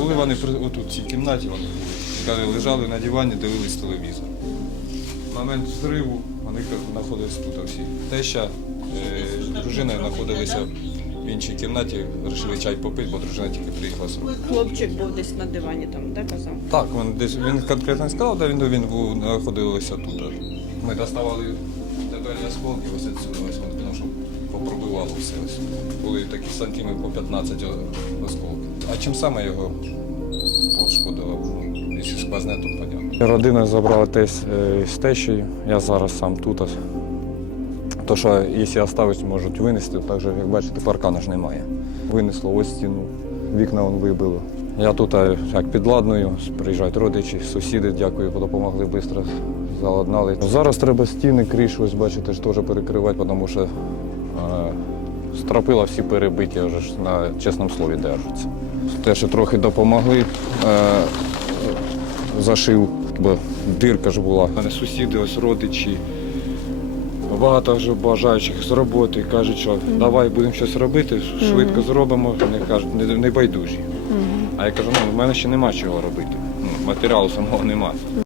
Були вони отут, в цій кімнаті, вони були. Лежали на дивані, дивились телевізор. В момент зриву вони знаходились тут всі. Теща е, з знаходилися в іншій кімнаті, вирішили чай попити, бо дружина тільки приїхала з роботи. Хлопчик був десь на дивані там, де казав? Так, він десь він конкретно не сказав, де він, він був, знаходилися тут. Ми доставали дебелі осколки ось відсюди, ось вони, попробивало все. Ось. Були такі сантиметри по 15 о- осколків. А чим саме його пошкодило? Якщо сквозне, то понятно. Родина забрала тесть е, з тещею, я зараз сам тут. То, що якщо оставить, можуть винести, так же, як бачите, паркана ж немає. Винесло ось стіну, вікна вон вибило. Я тут а, як підладную, приїжджають родичі, сусіди, дякую, допомогли швидко заладнали. Зараз треба стіни, кришу, ось бачите, теж перекривати, тому що е, стропила всі перебиті, вже ж на чесному слові держаться. Те, що трохи допомогли, е, зашив, бо дирка ж була. У мене сусіди, ось родичі. Багато вже бажаючих з роботи кажуть, що давай будемо щось робити, швидко зробимо. Вони кажуть, не, не байдужі. А я кажу, ну в мене ще нема чого робити. Ну, матеріалу самого нема.